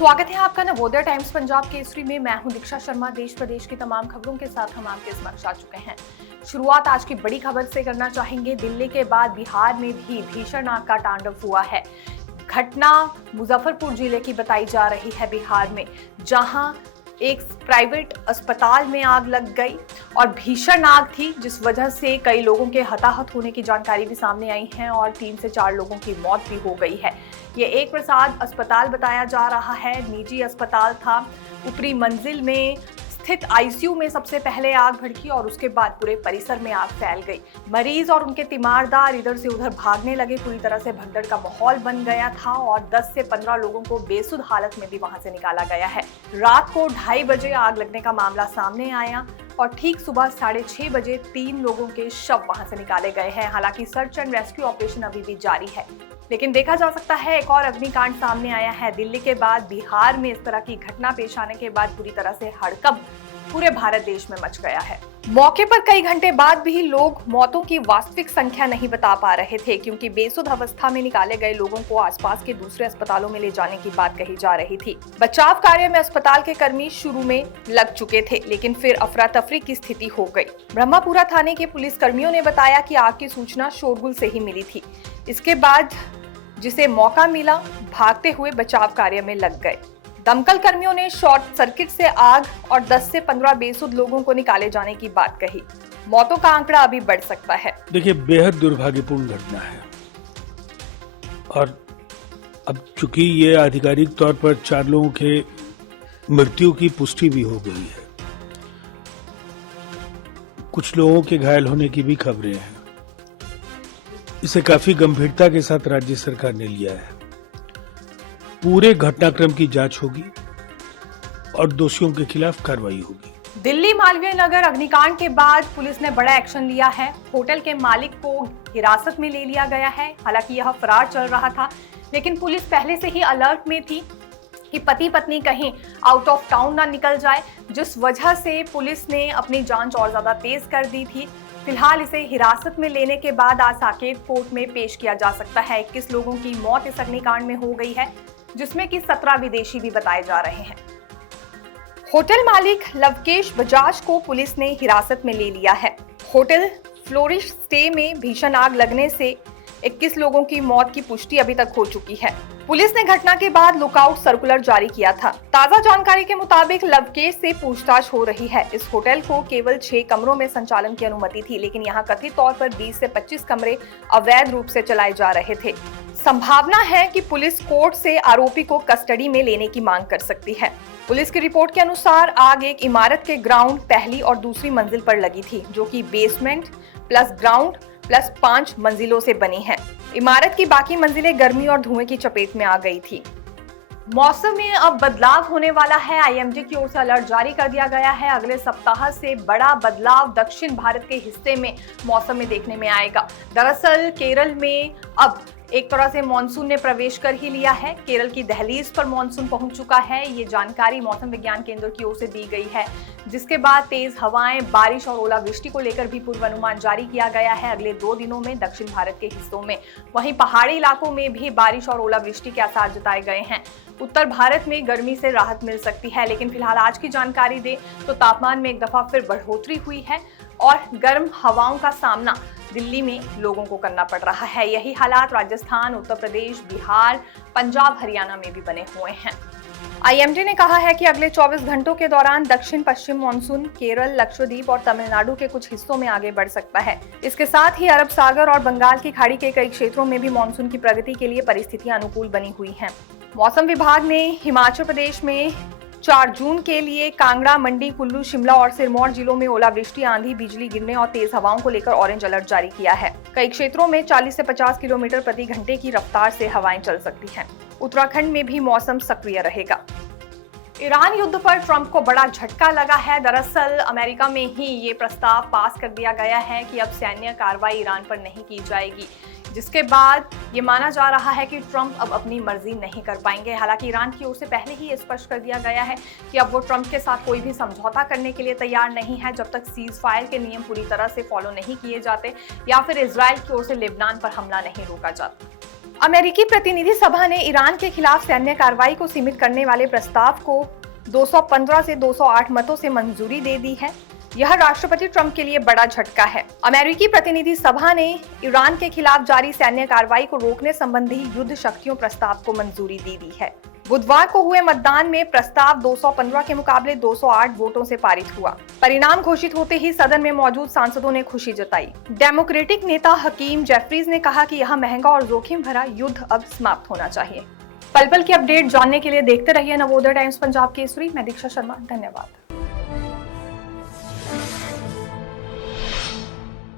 स्वागत है आपका नवोदय टाइम्स पंजाब केसरी में। मैं हूं दीक्षा शर्मा। देश प्रदेश की तमाम खबरों के साथ हम आपके समक्ष आ चुके हैं। शुरुआत आज की बड़ी खबर से करना चाहेंगे। दिल्ली के बाद बिहार में भी भीषण आग का तांडव हुआ है। घटना मुजफ्फरपुर जिले की बताई जा रही है बिहार में, जहां एक प्राइवेट अस्पताल में आग लग गई और भीषण आग थी, जिस वजह से कई लोगों के हताहत होने की जानकारी भी सामने आई है और 3 से 4 लोगों की मौत भी हो गई है। ये एक प्रसाद अस्पताल बताया जा रहा है, निजी अस्पताल था। ऊपरी मंजिल में स्थित आईसीयू में सबसे पहले आग भड़की और उसके बाद पूरे परिसर में आग फैल गई। मरीज और उनके तीमारदार इधर से उधर भागने लगे। पूरी तरह से भगदड़ का माहौल बन गया था और 10 से 15 लोगों को बेसुध हालत में भी वहां से निकाला गया है। रात को 2:30 बजे आग लगने का मामला सामने आया और ठीक सुबह 6:30 बजे 3 लोगों के शव वहां से निकाले गए हैं। हालांकि सर्च एंड रेस्क्यू ऑपरेशन अभी भी जारी है, लेकिन देखा जा सकता है एक और अग्निकांड सामने आया है। दिल्ली के बाद बिहार में इस तरह की घटना पेश आने के बाद पूरी तरह से हड़कंप पूरे भारत देश में मच गया है। मौके पर कई घंटे बाद भी लोग मौतों की वास्तविक संख्या नहीं बता पा रहे थे, क्योंकि बेसुध अवस्था में निकाले गए लोगों को आसपास के दूसरे अस्पतालों में ले जाने की बात कही जा रही थी। बचाव कार्य में अस्पताल के कर्मी शुरू में लग चुके थे, लेकिन फिर अफरा तफरी की स्थिति हो गई। ब्रह्मपुरा थाने के पुलिस कर्मियों ने बताया कि आग की सूचना शोरगुल से ही मिली थी। इसके बाद जिसे मौका मिला, भागते हुए बचाव कार्य में लग गए। दमकल कर्मियों ने शॉर्ट सर्किट से आग और 10 से 15 बेसुध लोगों को निकाले जाने की बात कही। मौतों का आंकड़ा अभी बढ़ सकता है। देखिए, बेहद दुर्भाग्यपूर्ण घटना है और अब चूंकि ये आधिकारिक तौर पर 4 लोगों के मृत्यु की पुष्टि भी हो गई है, कुछ लोगों के घायल होने की भी खबरें हैं। इसे काफी गंभीरता के साथ राज्य सरकार ने लिया है। पूरे घटनाक्रम की जांच होगी और दोषियों के खिलाफ कार्रवाई होगी। दिल्ली मालवीय नगर अग्निकांड के बाद पुलिस ने बड़ा एक्शन लिया है। होटल के मालिक को हिरासत में ले लिया गया है। हालांकि यह फरार चल रहा था, लेकिन पुलिस पहले से ही अलर्ट में थी कि पति पत्नी कहीं आउट ऑफ टाउन ना निकल जाए, जिस वजह से पुलिस ने अपनी जांच और ज्यादा तेज कर दी थी। फिलहाल इसे हिरासत में लेने के बाद आज साकेत कोर्ट में पेश किया जा सकता है। 21 लोगों की मौत इस अग्निकांड में हो गई है, जिसमें कि 17 विदेशी भी बताए जा रहे हैं। होटल मालिक लवकेश बजाज को पुलिस ने हिरासत में ले लिया है। होटल फ्लोरिश स्टे में भीषण आग लगने से 21 लोगों की मौत की पुष्टि अभी तक हो चुकी है। पुलिस ने घटना के बाद लुकआउट सर्कुलर जारी किया था। ताजा जानकारी के मुताबिक लवकेश से पूछताछ हो रही है। इस होटल को केवल 6 कमरों में संचालन की अनुमति थी, लेकिन यहाँ कथित तौर पर 20 से 25 कमरे अवैध रूप से चलाए जा रहे थे। संभावना है कि पुलिस कोर्ट से आरोपी को कस्टडी में लेने की मांग कर सकती है। पुलिस की रिपोर्ट के अनुसार आग एक इमारत के ग्राउंड पहली और दूसरी मंजिल पर लगी थी, जो कि बेसमेंट प्लस ग्राउंड प्लस 5 मंजिलों से बनी है। इमारत की बाकी मंजिलें गर्मी और धुएं की चपेट में आ गई थी। मौसम में अब बदलाव होने वाला है। आईएमडी की ओर से अलर्ट जारी कर दिया गया है। अगले सप्ताह से बड़ा बदलाव दक्षिण भारत के हिस्से में मौसम में देखने में आएगा। दरअसल केरल में अब एक तरह से मानसून ने प्रवेश कर ही लिया है। केरल की दहलीज पर मानसून पहुंच चुका है। ये जानकारी मौसम विज्ञान केंद्र की ओर से दी गई है, जिसके बाद तेज हवाएं, बारिश और ओलावृष्टि को लेकर भी पूर्वानुमान जारी किया गया है अगले 2 दिनों में दक्षिण भारत के हिस्सों में। वहीं पहाड़ी इलाकों में भी बारिश और ओलावृष्टि के आसार जताए गए हैं। उत्तर भारत में गर्मी से राहत मिल सकती है, लेकिन फिलहाल आज की जानकारी दें तो तापमान में एक दफा फिर बढ़ोतरी हुई है और गर्म हवाओं का सामना दिल्ली में लोगों को करना पड़ रहा है। यही हालात राजस्थान, उत्तर प्रदेश, बिहार, पंजाब, हरियाणा में भी बने हुए हैं। आईएमडी ने कहा है कि अगले 24 घंटों के दौरान दक्षिण पश्चिम मानसून केरल, लक्षद्वीप और तमिलनाडु के कुछ हिस्सों में आगे बढ़ सकता है। इसके साथ ही अरब सागर और बंगाल की खाड़ी के कई क्षेत्रों में भी मानसून की प्रगति के लिए परिस्थितियां अनुकूल बनी हुई हैं। मौसम विभाग ने हिमाचल प्रदेश में 4 जून के लिए कांगड़ा, मंडी, कुल्लू, शिमला और सिरमौर जिलों में ओलावृष्टि, आंधी, बिजली गिरने और तेज हवाओं को लेकर ऑरेंज अलर्ट जारी किया है। कई क्षेत्रों में 40 से 50 किलोमीटर प्रति घंटे की रफ्तार से हवाएं चल सकती हैं। उत्तराखंड में भी मौसम सक्रिय रहेगा। ईरान युद्ध पर ट्रंप को बड़ा झटका लगा है। दरअसल अमेरिका में ही ये प्रस्ताव पास कर दिया गया है कि अब सैन्य कार्रवाई ईरान पर नहीं की जाएगी, जिसके बाद ये माना जा रहा है कि ट्रंप अब अपनी मर्जी नहीं कर पाएंगे। हालांकि ईरान की ओर से पहले ही स्पष्ट कर दिया गया है कि अब वो ट्रंप के साथ कोई भी समझौता करने के लिए तैयार नहीं है, जब तक सीज फायर के नियम पूरी तरह से फॉलो नहीं किए जाते या फिर इजराइल की ओर से लेबनान पर हमला नहीं रोका जाता। अमेरिकी प्रतिनिधि सभा ने ईरान के खिलाफ सैन्य कार्रवाई को सीमित करने वाले प्रस्ताव को 215 से 208 मतों से मंजूरी दे दी है। यह राष्ट्रपति ट्रंप के लिए बड़ा झटका है। अमेरिकी प्रतिनिधि सभा ने ईरान के खिलाफ जारी सैन्य कार्रवाई को रोकने संबंधी युद्ध शक्तियों प्रस्ताव को मंजूरी दे दी है। बुधवार को हुए मतदान में प्रस्ताव 215 के मुकाबले 208 वोटों से पारित हुआ। परिणाम घोषित होते ही सदन में मौजूद सांसदों ने खुशी जताई। डेमोक्रेटिक नेता हकीम जेफरीज ने कहा कि यह महंगा और जोखिम भरा युद्ध अब समाप्त होना चाहिए। पल पल की अपडेट जानने के लिए देखते रहिए नवोदय टाइम्स पंजाब केसरी। मैं दीक्षा शर्मा, धन्यवाद।